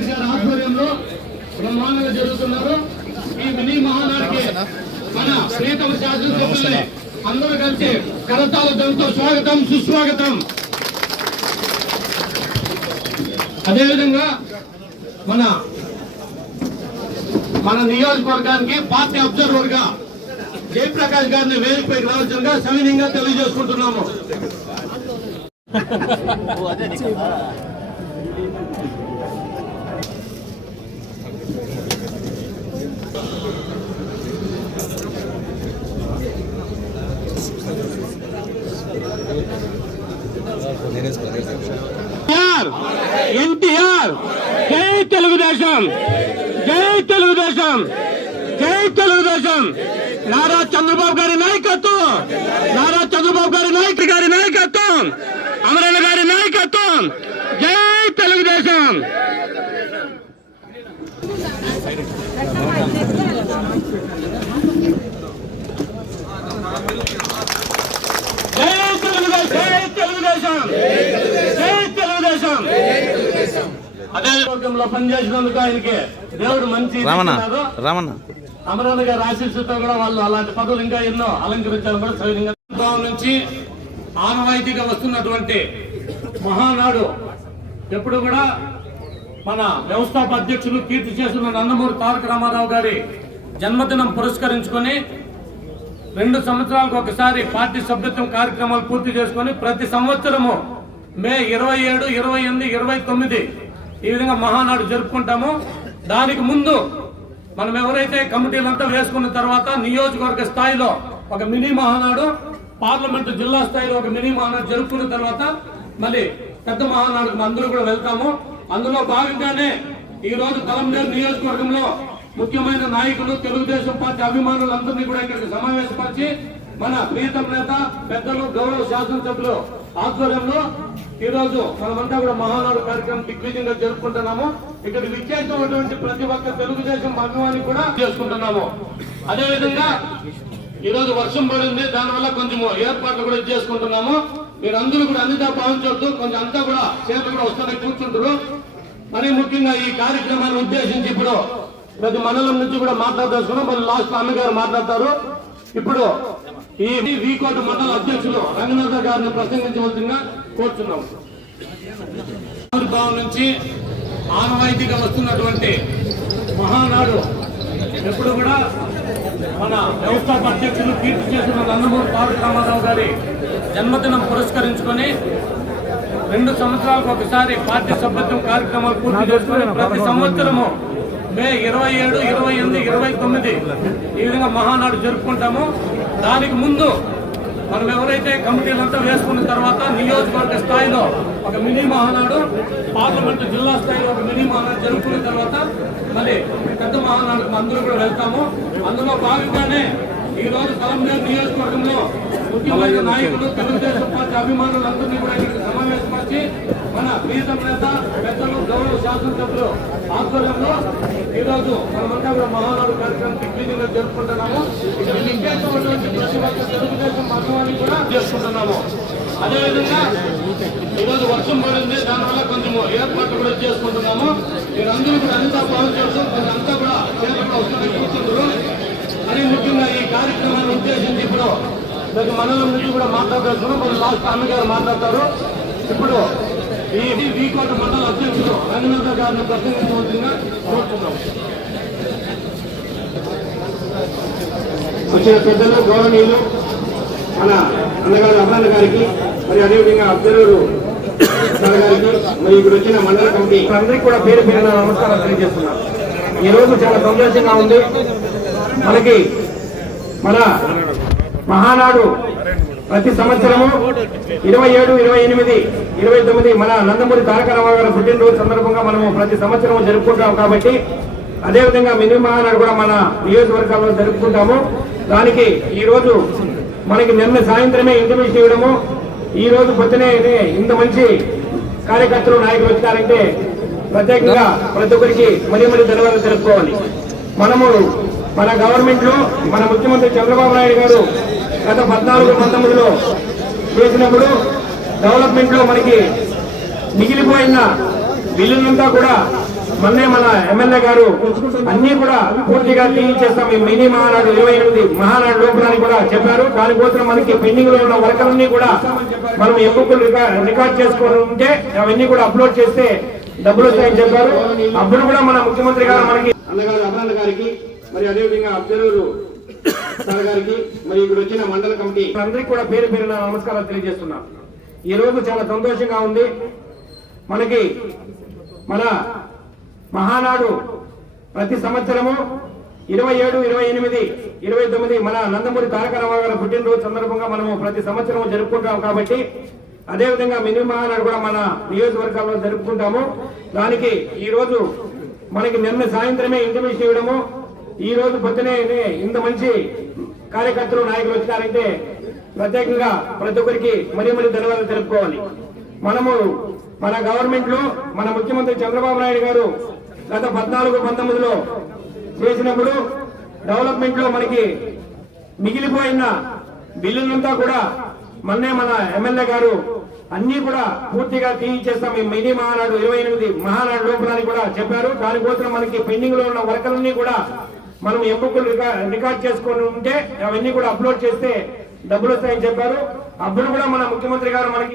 రెడ్డి గారి ఆధ్వర్యంలో బ్రహ్మాండంగా జరుగుతున్నారు. ఈ మినీ మహానాడికి మన ప్రియతమ శాసనసభ్యుల్ని అందరూ కలిసి కరతాల దంతో స్వాగతం సుస్వాగతం. అదేవిధంగా మన మన నియోజకవర్గానికి పార్టీ అబ్జర్వర్గా జయప్రకాష్ గారిని వేదికపైకి రావాల్సిందిగా సవినీయంగా తెలియజేసుకుంటున్నాము. ఎన్టీఆర్ జై తెలుగుదేశం జై తెలుగుదేశం జై తెలుగుదేశం. నారా చంద్రబాబు గారి నాయకత్వం నారా చంద్రబాబు గారి నాయకుడు గారి నాయకత్వం అమరన్న గారి నాయకత్వం. జై తెలుగుదేశం జై తెలుగుదేశం జై తెలుగుదేశం జై తెలుగుదేశం అదే వర్గంలో పనిచేసినందుకు ఆయనకి దేవుడు మంచి రమణ గారి ఆశీస్సుతో కూడా వాళ్ళు అలాంటి పదవులు ఇంకా ఎన్నో అలంకరించారు కూడా నుంచి ఆనవాయితీగా వస్తున్నటువంటి మహానాడు ఎప్పుడు కూడా మన వ్యవస్థాపక అధ్యక్షులు కీర్తి చేస్తున్న నందమూరి తారక రామారావు గారి జన్మదినం పురస్కరించుకొని రెండు సంవత్సరాలకు ఒకసారి పార్టీ సభ్యత్వం కార్యక్రమాలు పూర్తి చేసుకొని ప్రతి సంవత్సరము మే ఇరవై ఏడు ఇరవై ఎనిమిది ఇరవై తొమ్మిది ఈ విధంగా మహానాడు జరుపుకుంటాము. దానికి ముందు మనం ఎవరైతే కమిటీలంతా వేసుకున్న తర్వాత నియోజకవర్గ స్థాయిలో ఒక మినీ మహానాడు పార్లమెంటు జిల్లా స్థాయిలో ఒక మినీ మహానాడు జరుపుకున్న తర్వాత మళ్ళీ పెద్ద మహానాడుకు అందరూ కూడా వెళ్తాము. అందులో భాగంగానే ఈ రోజు కలంనేరు నియోజకవర్గంలో ముఖ్యమైన నాయకులు తెలుగుదేశం పార్టీ అభిమానులందరినీ కూడా ఇక్కడికి సమావేశపరిచి మన ప్రీతం నేత పెద్దలు గౌరవ శాసనసభ్యులు ఆధ్వర్యంలో ఈ రోజు మనమంతా కూడా మహానాడు కార్యక్రమం దిగ్విజయంగా జరుపుకుంటున్నాము. ఇక్కడ విచ్చేసినటువంటి ప్రతి ఒక్క తెలుగుదేశం అభిమాని కూడా చేసుకుంటున్నాము. అదేవిధంగా ఈ రోజు వర్షం పడింది దానివల్ల కొంచెం ఏర్పాట్లు కూడా చేసుకుంటున్నాము. మీరందరూ కూడా అన్నిదా భావించవద్దు కొంచెం అంతా కూడా చేతులు కూడా వస్తున్నాయి కూర్చుంటారు మరి ముఖ్యంగా ఈ కార్యక్రమాన్ని ఉద్దేశించి ఇప్పుడు ప్రతి మండలం నుంచి కూడా మాట్లాడదలుచుకున్నాం. మరి లాస్ట్ అమ్మగారు మాట్లాడతారు. ఇప్పుడు ఈ వీకోట మండల అధ్యక్షులు రంగనాథ గారిని ప్రసంగించవలసిందిగా కోరుతున్నాం ఆవిర్భావం నుంచి ఆనవాయితీగా వస్తున్నటువంటి మహానాడు ఎప్పుడు కూడా మన వ్యవస్థాపక అధ్యక్షులు కీర్తి చేసిన నందమూరి తారక రామారావు గారి జన్మదినం పురస్కరించుకొని రెండు సంవత్సరాలకు ఒకసారి పార్టీ సభ్యత్వం కార్యక్రమాలు పూర్తి చేసుకుని ప్రతి సంవత్సరము మే ఇరవై ఏడు ఇరవై ఎనిమిది ఇరవై తొమ్మిది ఈ విధంగా మహానాడు జరుపుకుంటాము. దానికి ముందు మనం ఎవరైతే కమిటీలంతా వేసుకున్న తర్వాత నియోజకవర్గ స్థాయిలో ఒక మినీ మహానాడు పార్లమెంటు జిల్లా స్థాయిలో ఒక మినీ మహానాడు జరుపుకున్న తర్వాత మళ్ళీ పెద్ద మహానాడుకు అందరూ కూడా వెళ్తాము. అందులో భాగంగానే ఈ రోజు కలంనేరు నియోజకవర్గంలో ముఖ్యమైన నాయకులు తెలుగుదేశం అభిమానులందరినీ కూడా ఇక్కడ సమావేశపరిచి మన ప్రీతం నేత పెద్దలు గౌరవ శాసనసభ్యులు ఆధ్వర్యంలో ఈరోజు మనమంతా కూడా మహానాడు కార్యక్రమం దిగ్విజయంగా జరుపుకుంటున్నాము. ఇక్కడ విచ్చేసినటువంటి ప్రతి ఒక్క తెలుగుదేశం అభిమాని కూడా చేసుకుంటున్నాము. అదేవిధంగా ఈరోజు వర్షం పడింది దానివల్ల కొంచెం ఏర్పాట్లు కూడా చేసుకుంటున్నాము. మీరందరూ కూడా అంతా భావించవచ్చు కొంచెం అంతా కూడా చేతులు కూడా వస్తున్నారు కూర్చుంటారు అని ముఖ్యంగా ఈ కార్యక్రమాన్ని ఉద్దేశించి ఇప్పుడు ప్రతి మండలం నుంచి కూడా మాట్లాడుతున్నాం. మరి లాస్ట్ అమ్మగారు మాట్లాడతారు. ఇప్పుడు ఈ వీకోట మండల అధ్యక్షుడు రంగనాథ గారిని ప్రసంగించవలసిందిగా కోరుతున్నాం వచ్చిన పెద్దలు గౌరవనీయులు మన అన్నగారు అమరన్న గారికి మరి అదేవిధంగా అబ్జర్వరు సార్ గారికి మరి ఇక్కడ వచ్చిన మండల కమిటీ అందరికీ కూడా పేరు పేరు నమస్కారం తెలియజేస్తున్నాం ఈ రోజు చాలా సంతోషంగా ఉంది. మనకి మన మహానాడు ప్రతి సంవత్సరము ఇరవై ఏడు ఇరవై ఎనిమిది ఇరవై తొమ్మిది మన నందమూరి తారక రామారావు గారి పుట్టినరోజు సందర్భంగా మనము ప్రతి సంవత్సరం జరుపుకుంటాం కాబట్టి అదేవిధంగా మినీ మహానాడు కూడా మన నియోజకవర్గాల్లో జరుపుకుంటాము. దానికి ఈ రోజు మనకి నిన్న సాయంత్రమే ఇంటిమేషన్ ఇవ్వడము ఈ రోజు పొద్దునే ఇంత మంచి కార్యకర్తలు నాయకులు వచ్చారంటే ప్రత్యేకంగా ప్రతి ఒక్కరికి మరీ మరీ ధన్యవాదాలు తెలుపుకోవాలి. మనము మన గవర్నమెంట్లో మన ముఖ్యమంత్రి చంద్రబాబు నాయుడు గారు గత పద్నాలుగు పంతొమ్మిదిలో చేసినప్పుడు డెవలప్మెంట్లో మనకి మిగిలిపోయిన బిల్లులంతా కూడా మొన్నే మన ఎమ్మెల్యే గారు అన్ని కూడా పూర్తిగా క్లీన్ చేస్తాం. ఈ మినీ మహానాడు ఇరవై ఎనిమిది మహానాడు లోపలని కూడా చెప్పారు. దానికోసం మనకి పెండింగ్లో ఉన్న వర్కలన్నీ కూడా మనం ఎన్నికలు రికార్డ్ చేసుకొని ఉంటే అవన్నీ కూడా అప్లోడ్ చేస్తే డబ్బులు వస్తాయని చెప్పారు. అప్పుడు కూడా మన ముఖ్యమంత్రి గారు మనకి అన్నగారు అభినందన గారికి మరి అదేవిధంగా అబ్జర్వర్ సార్ గారికి మరి ఇక్కడ వచ్చిన మండల కమిటీ అందరికీ కూడా పేరు పేరున నమస్కారాలు తెలియజేస్తున్నాం ఈ రోజు చాలా సంతోషంగా ఉంది. మనకి మన మహానాడు ప్రతి సంవత్సరము ఇరవై ఏడు ఇరవై ఎనిమిది ఇరవై తొమ్మిది మన నందమూరి తారక రామారావు గారి పుట్టినరోజు సందర్భంగా మనము ప్రతి సంవత్సరం జరుపుకుంటాం కాబట్టి అదేవిధంగా మినీ మహానాడు కూడా మన నియోజకవర్గాల్లో జరుపుకుంటాము. దానికి ఈరోజు మనకి నిన్న సాయంత్రమే ఇంటిమేషన్ ఇవ్వడము ఈ రోజు పొద్దునే ఇంత మంచి కార్యకర్తలు నాయకులు వచ్చినారంటే ప్రత్యేకంగా ప్రతి ఒక్కరికి మరీ మరీ ధన్యవాదాలు తెలుపుకోవాలి. మనము మన గవర్నమెంట్లో మన ముఖ్యమంత్రి చంద్రబాబు నాయుడు గారు గత పద్నాలుగు పంతొమ్మిదిలో చేసినప్పుడు డెవలప్మెంట్లో మనకి మిగిలిపోయిన బిల్లులంతా కూడా మొన్నే మన ఎమ్మెల్యే గారు అన్ని కూడా పూర్తిగా తీయించేస్తాం ఈ మినీ మహానాడు ఇరవై ఎనిమిది మహానాడు లోపలని కూడా చెప్పారు. దానికోసం మనకి పెండింగ్లో ఉన్న వర్కలన్నీ కూడా మనం ఎంపికలు రికార్డ్ చేసుకొని ఉంటే అవన్నీ కూడా అప్లోడ్ చేస్తే డబ్బులు వస్తాయని చెప్పారు. అప్పుడు కూడా మన ముఖ్యమంత్రి గారు మనకి